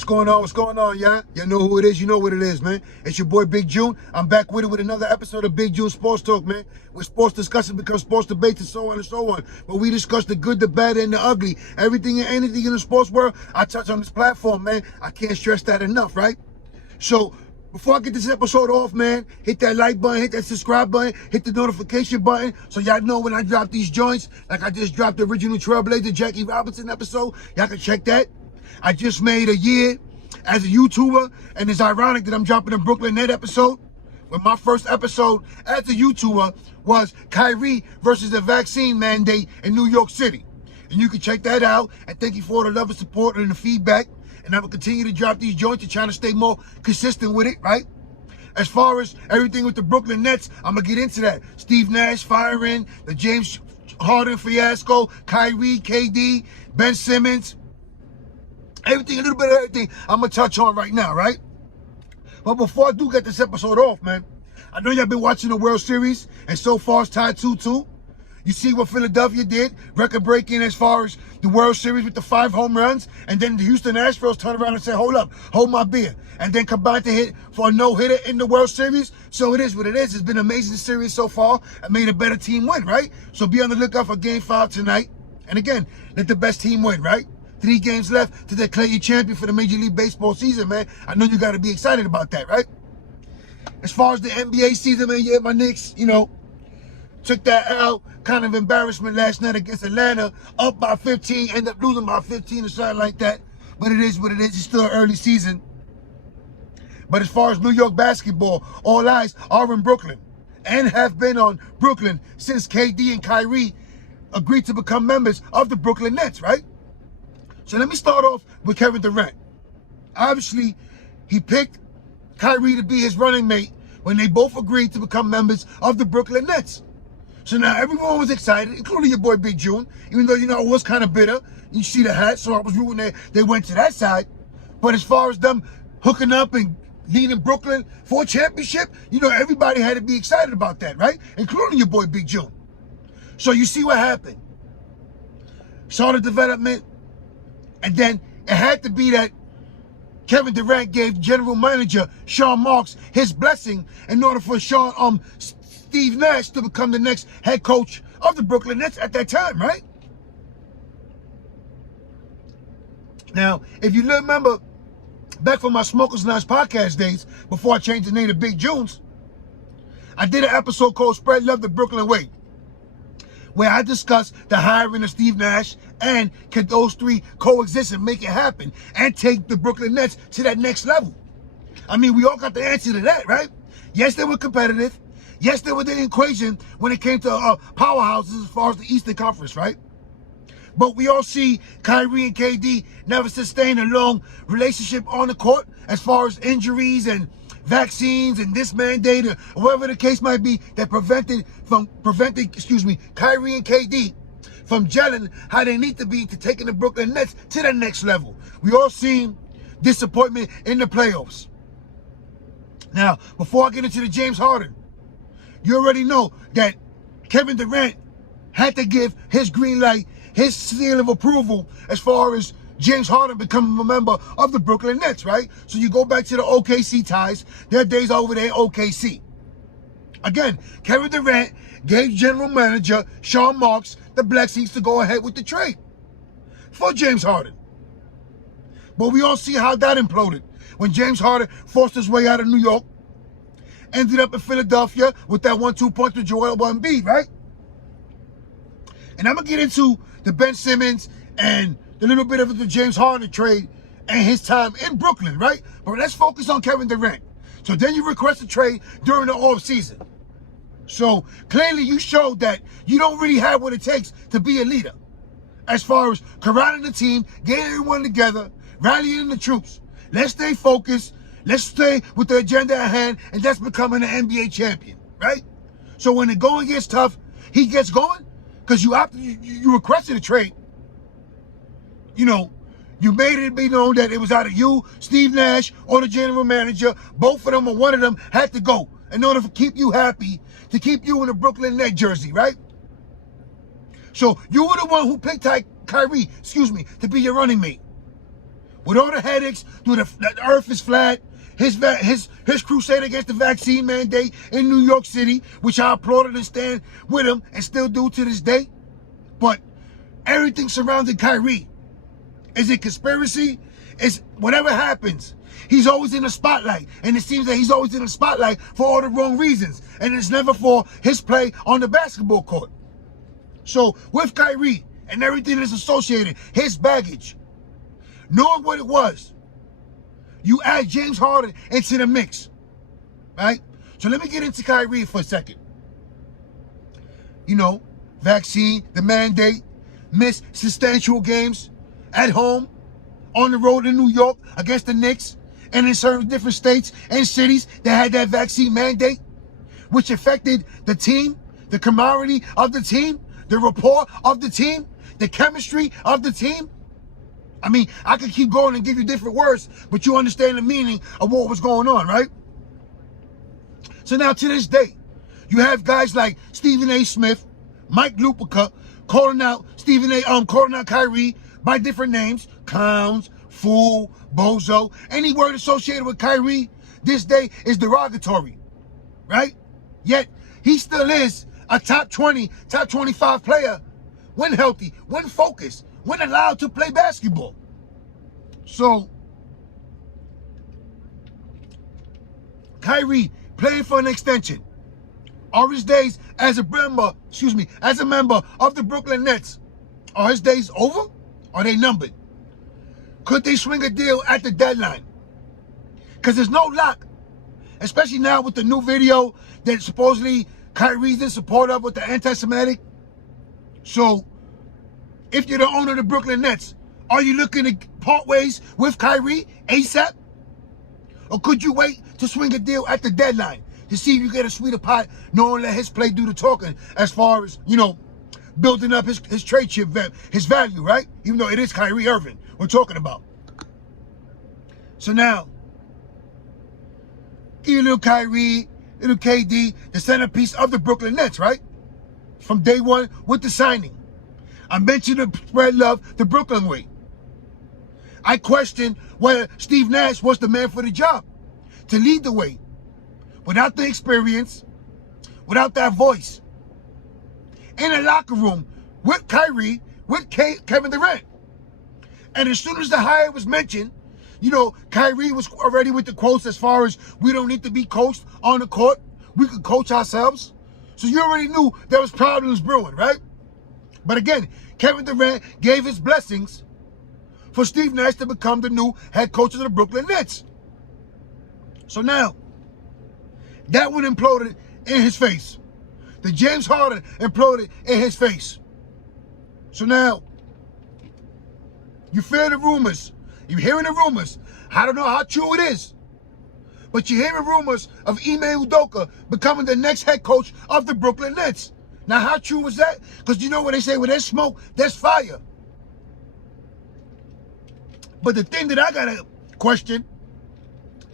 What's going on? What's going on, y'all? Y'all know who it is. You know what it is, man. It's your boy, Big June. I'm back with it with another episode of Big June Sports Talk, man. Where sports discussion becomes sports debates and so on and so on. But we discuss the good, the bad, and the ugly. Everything and anything in the sports world, I touch on this platform, man. I can't stress that enough, right? So, before I get this episode off, man, hit that like button, hit that subscribe button, hit the notification button so y'all know when I drop these joints. Like I just dropped the original Trailblazer Jackie Robinson episode. Y'all can check that. I just made a year as a YouTuber, and it's ironic that I'm dropping a Brooklyn Net episode when my first episode as a YouTuber was Kyrie versus the vaccine mandate in New York City. And you can check that out, and thank you for all the love and support and the feedback. And I will continue to drop these joints and trying to stay more consistent with it, right? As far as everything with the Brooklyn Nets, I'm going to get into that. Steve Nash firing, the James Harden fiasco, Kyrie, KD, Ben Simmons, everything, a little bit of everything I'm going to touch on right now, right? But before I do get this episode off, man, I know y'all been watching the World Series, and so far it's tied 2-2. You see what Philadelphia did, record-breaking as far as the World Series with the 5 home runs, and then the Houston Astros turned around and said, hold up, hold my beer, and then combined to hit for a no-hitter in the World Series. So it is what it is. It's been an amazing series so far and made a better team win, right? So be on the lookout for Game 5 tonight. And again, let the best team win, right? 3 games left to declare you champion for the Major League Baseball season, man. I know you got to be excited about that, right? As far as the NBA season, man, yeah, my Knicks, you know, took that L, kind of embarrassment last night against Atlanta, up by 15, end up losing by 15 or something like that. But it is what it is. It's still an early season. But as far as New York basketball, all eyes are in Brooklyn and have been on Brooklyn since KD and Kyrie agreed to become members of the Brooklyn Nets, right? So let me start off with Kevin Durant. Obviously, he picked Kyrie to be his running mate when they both agreed to become members of the Brooklyn Nets. So now everyone was excited, including your boy Big June, even though, you know, I was kind of bitter. You see the hat, so I was rooting they went to that side. But as far as them hooking up and leading Brooklyn for a championship, you know, everybody had to be excited about that, right? Including your boy Big June. So you see what happened. Saw the development, and then it had to be that Kevin Durant gave general manager Sean Marks his blessing in order for Steve Nash to become the next head coach of the Brooklyn Nets at that time, right? Now, if you remember back from my Smokers Lounge podcast days, before I changed the name to Big Junes, I did an episode called Spread Love the Brooklyn Way, where I discussed the hiring of Steve Nash and could those three coexist and make it happen and take the Brooklyn Nets to that next level. I mean, we all got the answer to that, right? Yes, they were competitive. Yes, they were the equation when it came to powerhouses as far as the Eastern Conference, right? But we all see Kyrie and KD never sustain a long relationship on the court as far as injuries and vaccines and this mandate or whatever the case might be that prevented Kyrie and KD from gelling how they need to be to taking the Brooklyn Nets to the next level. We all seen disappointment in the playoffs. Now, before I get into the James Harden, you already know that Kevin Durant had to give his green light, his seal of approval as far as James Harden becoming a member of the Brooklyn Nets, right? So you go back to the OKC ties, their days over there in OKC. Again, Kevin Durant gave general manager Sean Marks the blessings to go ahead with the trade for James Harden. But we all see how that imploded when James Harden forced his way out of New York, ended up in Philadelphia with that 1-2 punch with Joel Embiid, right? And I'm going to get into the Ben Simmons and the little bit of the James Harden trade and his time in Brooklyn, right? But let's focus on Kevin Durant. So then you request a trade during the offseason. So clearly you showed that you don't really have what it takes to be a leader. As far as corralling the team, getting everyone together, rallying the troops. Let's stay focused. Let's stay with the agenda at hand, and that's becoming an NBA champion, right? So when the going gets tough, he gets going because you requested a trade. You know, you made it be known that it was either you, Steve Nash, or the general manager. Both of them or one of them had to go in order to keep you happy, to keep you in the Brooklyn Net jersey, right? So you were the one who picked Kyrie, to be your running mate. with all the headaches, the earth is flat, his crusade against the vaccine mandate in New York City, which I applauded and stand with him and still do to this day. But everything surrounding Kyrie, is it conspiracy? Is whatever happens, he's always in the spotlight. And it seems that he's always in the spotlight for all the wrong reasons. And it's never for his play on the basketball court. So with Kyrie and everything that's associated, his baggage, knowing what it was, you add James Harden into the mix, right? So let me get into Kyrie for a second. You know, vaccine, the mandate, missed substantial games at home, on the road in New York against the Knicks, and in certain different states and cities that had that vaccine mandate, which affected the team, the camaraderie of the team, the rapport of the team, the chemistry of the team. I mean, I could keep going and give you different words, but you understand the meaning of what was going on, right? So now to this day, you have guys like Stephen A. Smith, Mike Lupica, calling out calling out Kyrie by different names, clowns, fool, bozo. Any word associated with Kyrie this day is derogatory, right? Yet he still is a top 20, top 25 player when healthy, when focused, when allowed to play basketball. So, Kyrie playing for an extension. Are his days as a member of the Brooklyn Nets, are his days over? Are they numbered? Could they swing a deal at the deadline? Because there's no lock, especially now with the new video that supposedly Kyrie's in support of with the anti-Semitic. So, if you're the owner of the Brooklyn Nets, are you looking to part ways with Kyrie ASAP? Or could you wait to swing a deal at the deadline to see if you get a sweeter pot, knowing that his play do the talking as far as, you know, building up his trade chip, his value, right? Even though it is Kyrie Irving we're talking about. So now, give you little Kyrie, little KD, the centerpiece of the Brooklyn Nets, right? From day one with the signing. I mentioned to spread love the Brooklyn way. I questioned whether Steve Nash was the man for the job, to lead the way. Without the experience, without that voice. In a locker room with Kyrie, with Kevin Durant. And as soon as the hire was mentioned, you know, Kyrie was already with the quotes as far as we don't need to be coached on the court. We could coach ourselves. So you already knew there was problems brewing, right? But again, Kevin Durant gave his blessings for Steve Nash to become the new head coach of the Brooklyn Nets. So now, that one imploded in his face. The James Harden imploded in his face. So now, you fear the rumors. You're hearing the rumors. I don't know how true it is. But you're hearing rumors of Ime Udoka becoming the next head coach of the Brooklyn Nets. Now, how true is that? Because you know what they say, when there's smoke, there's fire. But the thing that I got to question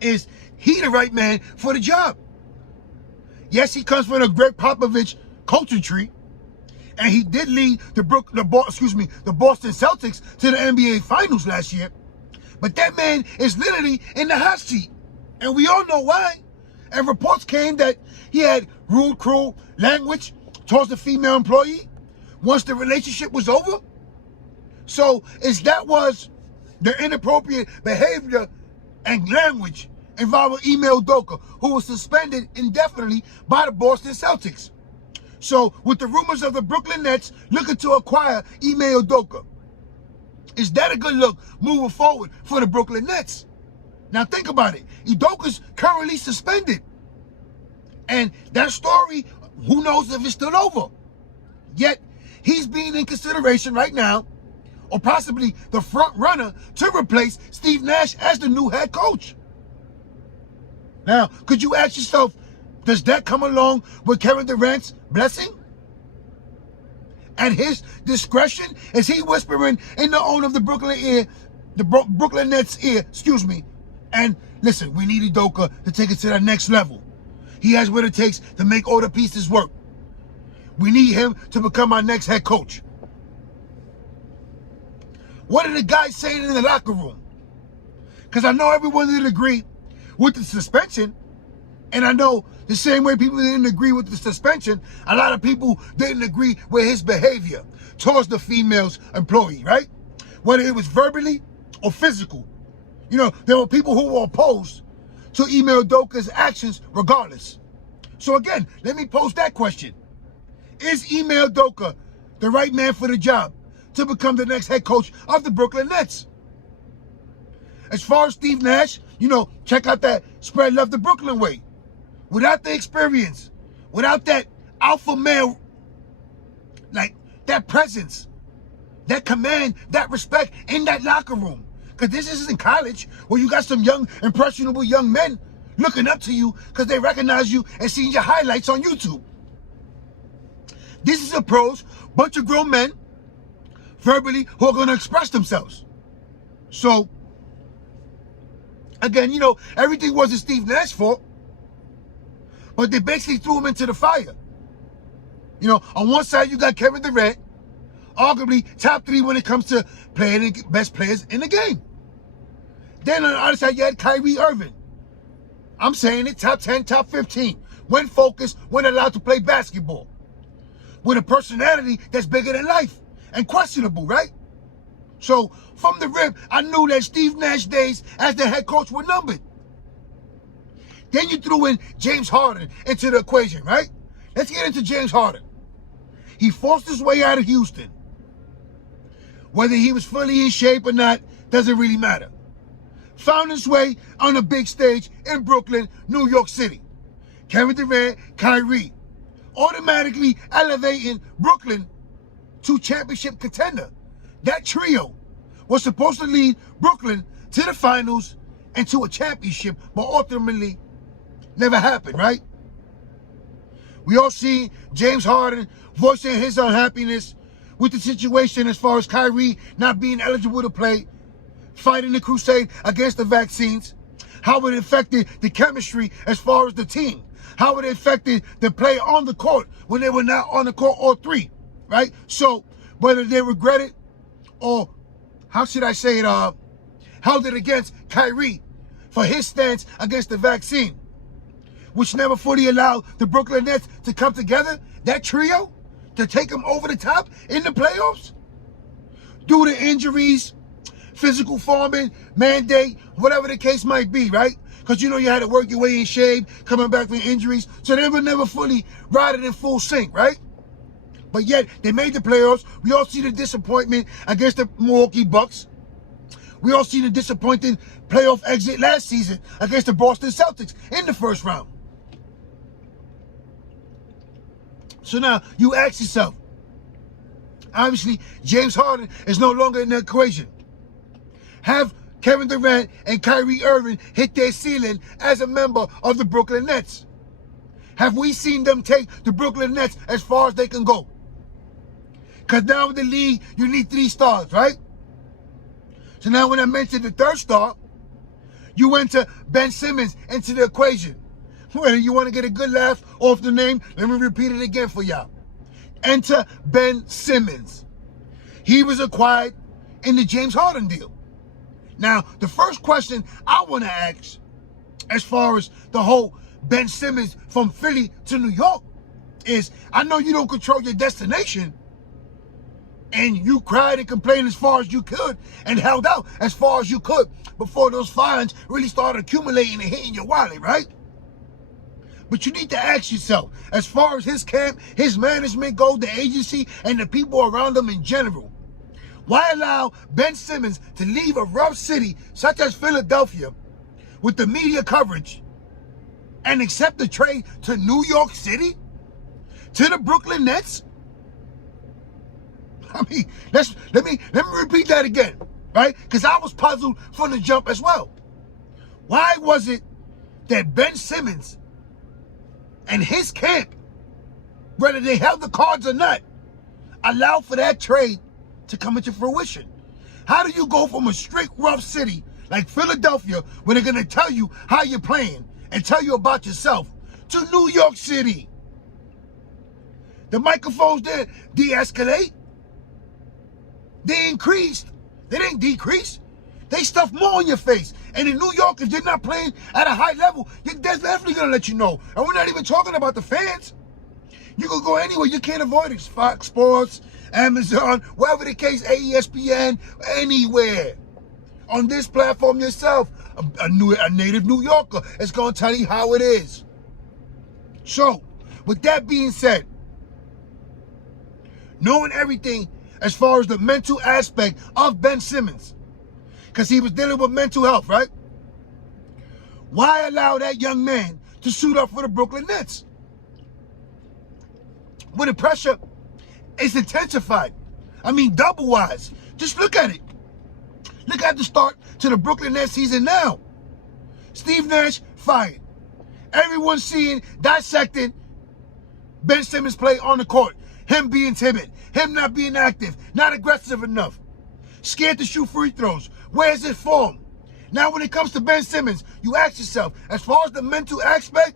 is, he the right man for the job? Yes, he comes from the Greg Popovich coaching tree, and he did lead the Boston Celtics to the NBA Finals last year. But that man is literally in the hot seat, and we all know why. And reports came that he had rude, cruel language towards the female employee once the relationship was over. So, that was the inappropriate behavior and language involving Ime Udoka, who was suspended indefinitely by the Boston Celtics. So, with the rumors of the Brooklyn Nets looking to acquire Ime Udoka, is that a good look moving forward for the Brooklyn Nets? Now think about it. Udoka's currently suspended. And that story, who knows if it's still over. Yet, he's being in consideration right now, or possibly the front runner to replace Steve Nash as the new head coach. Now, could you ask yourself, does that come along with Kevin Durant's blessing? At his discretion, is he whispering in the owner of the Brooklyn Nets ear, and listen, we need Udoka to take it to that next level. He has what it takes to make all the pieces work. We need him to become our next head coach. What are the guys saying in the locker room? Because I know everyone didn't agree with the suspension. And I know the same way people didn't agree with the suspension, a lot of people didn't agree with his behavior towards the female's employee, right? Whether it was verbally or physical. You know, there were people who were opposed to Ime Udoka's actions regardless. So again, let me pose that question. Is Ime Udoka the right man for the job to become the next head coach of the Brooklyn Nets? As far as Steve Nash, you know, check out that Spread Love the Brooklyn way. Without the experience, without that alpha male, like that presence, that command, that respect in that locker room. Because this isn't college where you got some young, impressionable young men looking up to you because they recognize you and seeing your highlights on YouTube. This is a pros, bunch of grown men, verbally, who are going to express themselves. So, again, you know, everything wasn't Steve Nash's fault. But they basically threw him into the fire. You know, on one side, you got Kevin Durant, arguably top 3 when it comes to playing best players in the game. Then on the other side, you had Kyrie Irving. I'm saying it, top 10, top 15. When focused, when allowed to play basketball. With a personality that's bigger than life and questionable, right? So, from the rip, I knew that Steve Nash's days as the head coach were numbered. Then you threw in James Harden into the equation, right? Let's get into James Harden. He forced his way out of Houston. Whether he was fully in shape or not doesn't really matter. Found his way on a big stage in Brooklyn, New York City. Kevin Durant, Kyrie, automatically elevating Brooklyn to championship contender. That trio was supposed to lead Brooklyn to the finals and to a championship, but ultimately never happened, right? We all see James Harden voicing his unhappiness with the situation as far as Kyrie not being eligible to play, fighting the crusade against the vaccines, how it affected the chemistry as far as the team, how it affected the play on the court when they were not on the court all 3, right? So whether they regret it or, how should I say it, held it against Kyrie for his stance against the vaccine, which never fully allowed the Brooklyn Nets to come together, that trio, to take them over the top in the playoffs? Due to injuries, physical forming, mandate, whatever the case might be, right? Because you know you had to work your way in shape, coming back from injuries, so they were never fully riding in full sync, right? But yet, they made the playoffs. We all see the disappointment against the Milwaukee Bucks. We all see the disappointing playoff exit last season against the Boston Celtics in the first round. So now, you ask yourself, obviously, James Harden is no longer in the equation. Have Kevin Durant and Kyrie Irving hit their ceiling as a member of the Brooklyn Nets? Have we seen them take the Brooklyn Nets as far as they can go? Because now in the league, you need 3 stars, right? So now when I mentioned the 3rd star, you went to Ben Simmons into the equation. Whether you want to get a good laugh off the name, let me repeat it again for y'all. Enter Ben Simmons. He was acquired in the James Harden deal. Now, the first question I want to ask, as far as the whole Ben Simmons from Philly to New York, is I know you don't control your destination, and you cried and complained as far as you could and held out as far as you could before those fines really started accumulating and hitting your wallet, right? But you need to ask yourself, as far as his camp, his management goes, the agency, and the people around him in general, why allow Ben Simmons to leave a rough city such as Philadelphia with the media coverage and accept the trade to New York City? To the Brooklyn Nets? I mean, let me repeat that again, right? Because I was puzzled from the jump as well. Why was it that Ben Simmons and his camp, whether they held the cards or not, allowed for that trade to come into fruition? How do you go from a strict, rough city like Philadelphia, where they're going to tell you how you're playing and tell you about yourself, to New York City? The microphones there de-escalate. They increased. They didn't decrease. They stuff more in your face. And in New York, if you're not playing at a high level, they're definitely going to let you know. And we're not even talking about the fans. You can go anywhere. You can't avoid it. Fox Sports, Amazon, wherever the case, ESPN, anywhere. On this platform yourself, a native New Yorker is going to tell you how it is. So, with that being said, knowing everything as far as the mental aspect of Ben Simmons, because he was dealing with mental health, right? Why allow that young man to suit up for the Brooklyn Nets? When the pressure is intensified. I mean, double-wise. Just look at it. Look at the start to the Brooklyn Nets season now. Steve Nash fired. Everyone's seeing, dissecting Ben Simmons play on the court. Him being timid. Him not being active. Not aggressive enough. Scared to shoot free throws. Where's his form? Now when it comes to Ben Simmons, you ask yourself, as far as the mental aspect,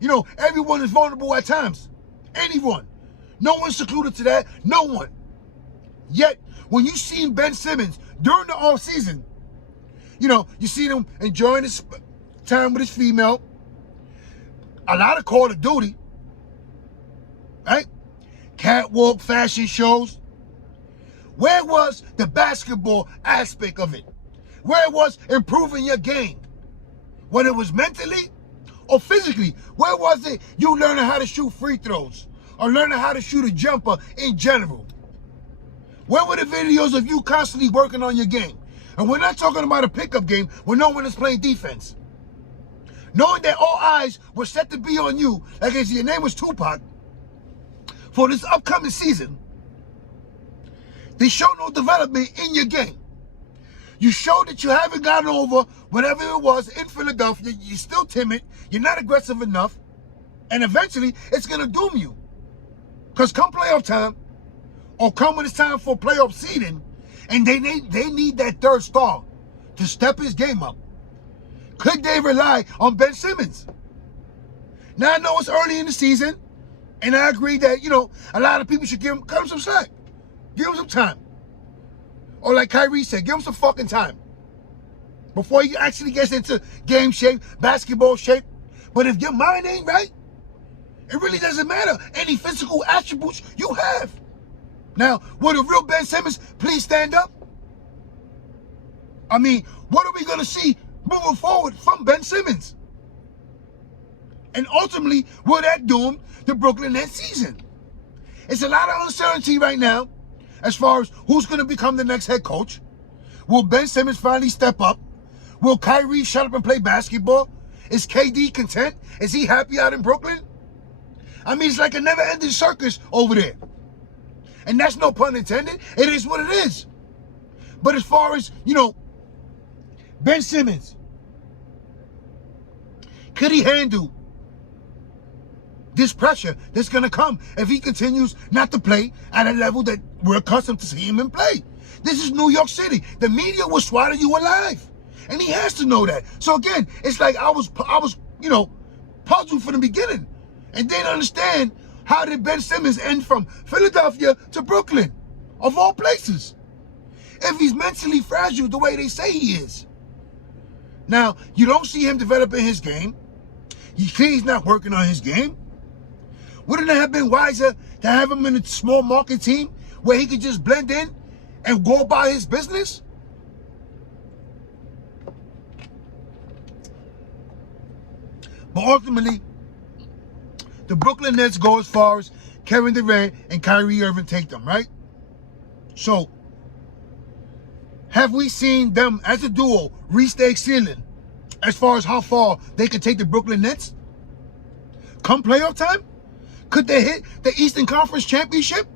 you know, everyone is vulnerable at times. Anyone. No one's secluded to that. No one. Yet, when you see Ben Simmons during the off season, you know, you see him enjoying his time with his female, a lot of Call of Duty, right? Catwalk, fashion shows. Where was the basketball aspect of it? Where was improving your game? Whether it was mentally or physically, where was it you learning how to shoot free throws or learning how to shoot a jumper in general? Where were the videos of you constantly working on your game? And we're not talking about a pickup game where no one is playing defense. Knowing that all eyes were set to be on you, like if your name was Tupac, for this upcoming season, they show no development in your game. You show that you haven't gotten over whatever it was in Philadelphia. You're still timid. You're not aggressive enough. And eventually, it's going to doom you. Because come playoff time, or come when it's time for playoff seeding, and they need that third star to step his game up. Could they rely on Ben Simmons? Now, I know it's early in the season, and I agree that, you know, a lot of people should cut him some slack. Give him some time. Or like Kyrie said, give him some fucking time. Before he actually gets into game shape, basketball shape. But if your mind ain't right, it really doesn't matter any physical attributes you have. Now, will the real Ben Simmons please stand up? I mean, what are we going to see moving forward from Ben Simmons? And ultimately, will that doom the Brooklyn Nets season? It's a lot of uncertainty right now as far as who's going to become the next head coach. Will Ben Simmons finally step up? Will Kyrie shut up and play basketball? Is KD content? Is he happy out in Brooklyn? I mean, it's like a never-ending circus over there. And that's no pun intended. It is what it is. But as far as, you know, Ben Simmons, could he handle this pressure that's going to come if he continues not to play at a level that we're accustomed to seeing him play? This is New York City. The media will swallow you alive. And he has to know that. So again, it's like I was, you know, puzzled from the beginning and didn't understand how did Ben Simmons end from Philadelphia to Brooklyn, of all places, if he's mentally fragile the way they say he is. Now, you don't see him developing his game. He's not working on his game. Wouldn't it have been wiser to have him in a small market team where he could just blend in and go about his business? But ultimately, the Brooklyn Nets go as far as Kevin Durant and Kyrie Irving take them, right? So, have we seen them as a duo reach their ceiling as far as how far they can take the Brooklyn Nets? Come playoff time? Could they hit the Eastern Conference Championship?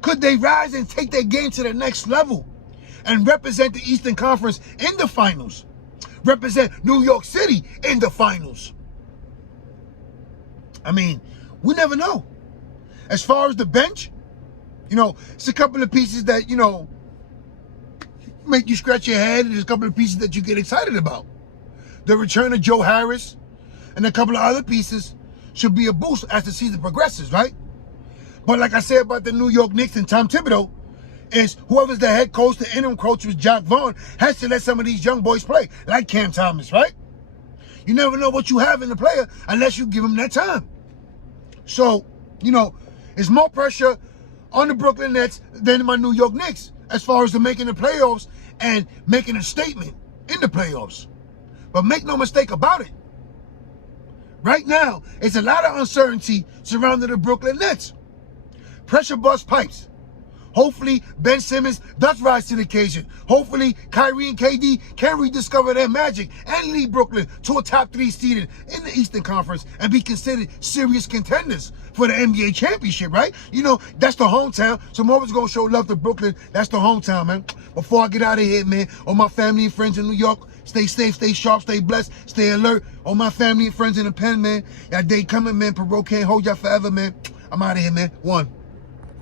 Could they rise and take their game to the next level and represent the Eastern Conference in the finals? Represent New York City in the finals? I mean, we never know. As far as the bench, you know, it's a couple of pieces that, you know, make you scratch your head, and there's a couple of pieces that you get excited about. The return of Joe Harris and a couple of other pieces should be a boost as the season progresses, right? But like I said about the New York Knicks and Tom Thibodeau, is whoever's the head coach, the interim coach was Jack Vaughn, has to let some of these young boys play, like Cam Thomas, right? You never know what you have in the player unless you give him that time. So, you know, it's more pressure on the Brooklyn Nets than my New York Knicks as far as the making the playoffs and making a statement in the playoffs. But make no mistake about it. Right now, it's a lot of uncertainty surrounding the Brooklyn Nets. Pressure bust pipes. Hopefully, Ben Simmons does rise to the occasion. Hopefully, Kyrie and KD can rediscover their magic and lead Brooklyn to a top 3 seeded in the Eastern Conference and be considered serious contenders for the NBA championship, right? You know, that's the hometown, so I'm always going to show love to Brooklyn. That's the hometown, man. Before I get out of here, man, all my family and friends in New York, stay safe, stay sharp, stay blessed, stay alert. All my family and friends in the pen, man, that day coming, man. Perot can't hold y'all forever, man. I'm out of here, man. One.